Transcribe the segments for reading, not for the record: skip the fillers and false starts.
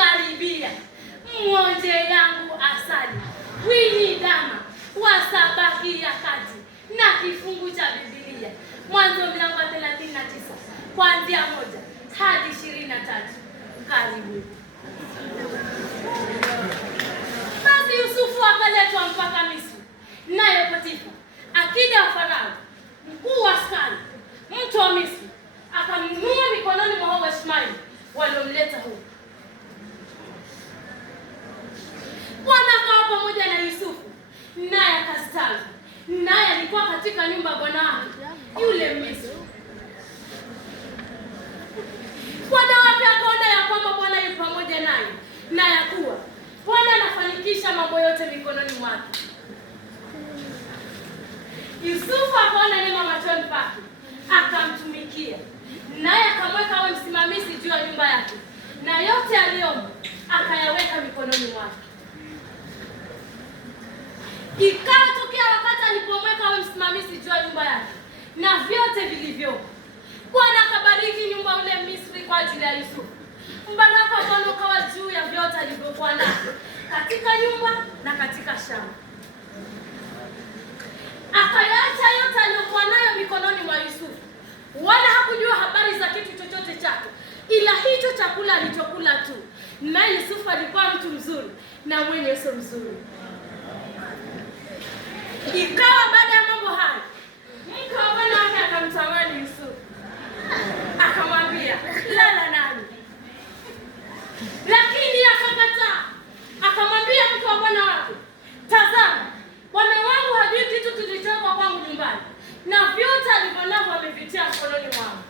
alikaribia, mwonje yangu asali, Winnie Dama wasabaki ya kati na kifungu cha Biblia, Mwanzo mlango wa 39 kuanzia 1 hadi 23. Karibu. Basi Yusufu akaletwa mpaka Misri, naye Potifa, akida wa Farao, mkuu wa askari, mtu wa Misri, akamnunua mikononi mwa Ishmaeli waliomleta huko. Bwana akawa pamoja na Yusufu, naye akastawi, naye alikuwa katika nyumba ya bwana wake yule Misri. Bwana wake akaona ya kwamba Bwana yupo pamoja naye, na ya kuwa Bwana anafanikisha mambo yote mikononi mwake. Yusufu akaona neema machoni pake, akamtumikia, naye akamweka awe msimamizi juu ya nyumba yake, na yote aliyomo akayaweka mikononi mwake. Ikawa tokea wakati alipomweka awe msimamizi juu ya nyumba yake na vyote vilivyomo, Bwana akabariki nyumba ule Misri kwa ajili ya Yusufu. Mbaraka wa Bwana ukawa juu ya vyote alivyokuwa navyo katika nyumba na katika shamba. Akayaacha yote aliyokuwa nayo mikononi mwa Yusufu, wala hakujua habari za kitu chochote chake, ila hicho chakula alichokula tu. Na Yusufu alikuwa mtu mzuri na mwenye uso mzuri. Ikawa baada ya mambo haya, mke wa bwana wake akamtamani Yusufu, akamwambia, lala nami. Lakini akakataa. Akamwambia mke wa bwana wake, tazama, bwana wangu hajui kitu kilichokuwa kwangu nyumbani, na vyote alivyonavyo amevitia mkononi mwangu.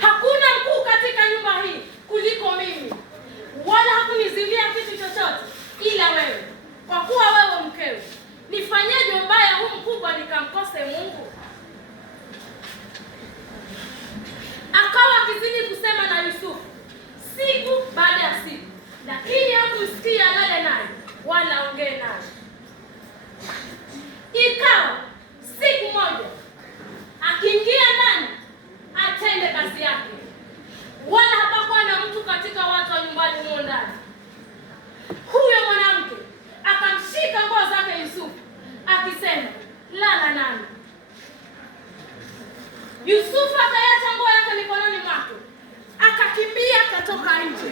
Hakuna mkuu katika nyumba hii kuliko mimi, wala hakunizilia kitu chochote ila wewe, kwa kuwa wewe mkewe. Nifanyeje ubaya huu mkubwa nikamkose Mungu? Akawa akizidi kusema na Yusufu siku baada ya siku, lakini hakumsikia alale naye wala aongee naye. Ikawa siku moja akiingia ndani atende kazi yake, wala hapakuwa na mtu katika watu wa nyumbani humo ndani. Huyo mwanamke akamshika nguo zake Yusufu akisema, lala nami. Yusufu akaacha nguo yake mikononi mwake, akakimbia akatoka nje.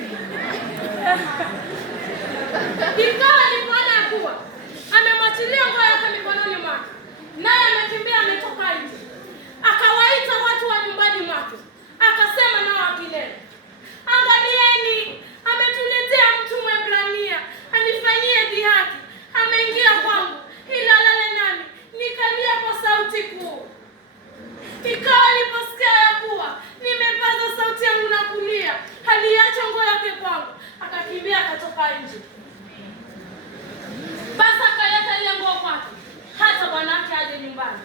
Ikawa alipoona ya kuwa amemwachilia nguo yake mikononi mwake, naye amekimbia ametoka nje, akawaita watu wa nyumbani mwake, akasema nao akinena, angalieni, ametuletea mtu Mwebrania anifanyie dhihaki. Ameingia kwangu ila alale nami. Nikalia kwa sauti kuu. Ikawa aliposikia ya kuwa nimepaza sauti yangu na kulia, aliacha nguo yake kwangu, akakimbia akatoka nje. Basi akaleta ile nguo kwake hata bwana wake aje nyumbani,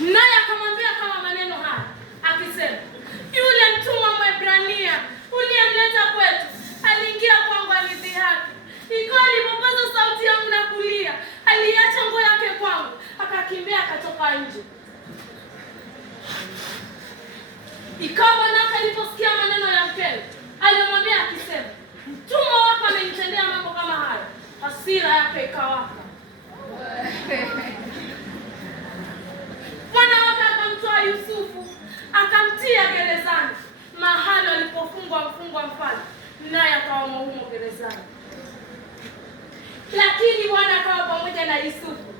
naye akamwambia kama maneno haya akisema, yule mtumwa Mwebrania uliyemleta kwetu aliingia kwangu alidhihaki. Ikawa alipopaza sauti yangu na kulia, aliacha nguo yake kwangu, akakimbia akatoka nje. Ikawa bwanake aliposikia maneno ya mkewe, alimwambia akisema, mtumwa wako amenitendea mambo kama haya. Hasira yake ikawaka. Bwana wake akamtoa Yusufu akamtia gerezani, mahali alipofungwa mfungwa mfalme, naye akawa humo gerezani. Lakini Bwana akawa pamoja na Yusufu,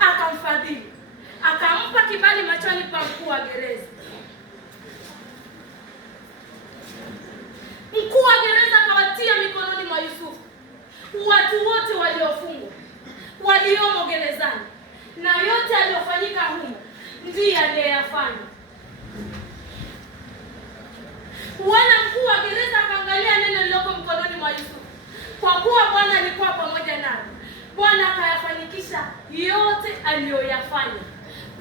akamfadhili, akampa kibali machoni pa mkuu wa gereza. Mkuu wa gereza akawatia mikononi mwa Yusufu watu wote waliofungwa waliomo gerezani, na yote aliyofanyika humo ndiye aliyeyafanya. Wana mkuu wa gereza akaangalia neno lililoko mkononi mwa Yusufu, kwa kuwa Bwana alikuwa pamoja naye. Bwana akayafanikisha yote aliyoyafanya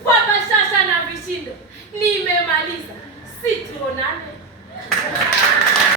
kwa bashasha na vishindo. Nimemaliza. Tuonane.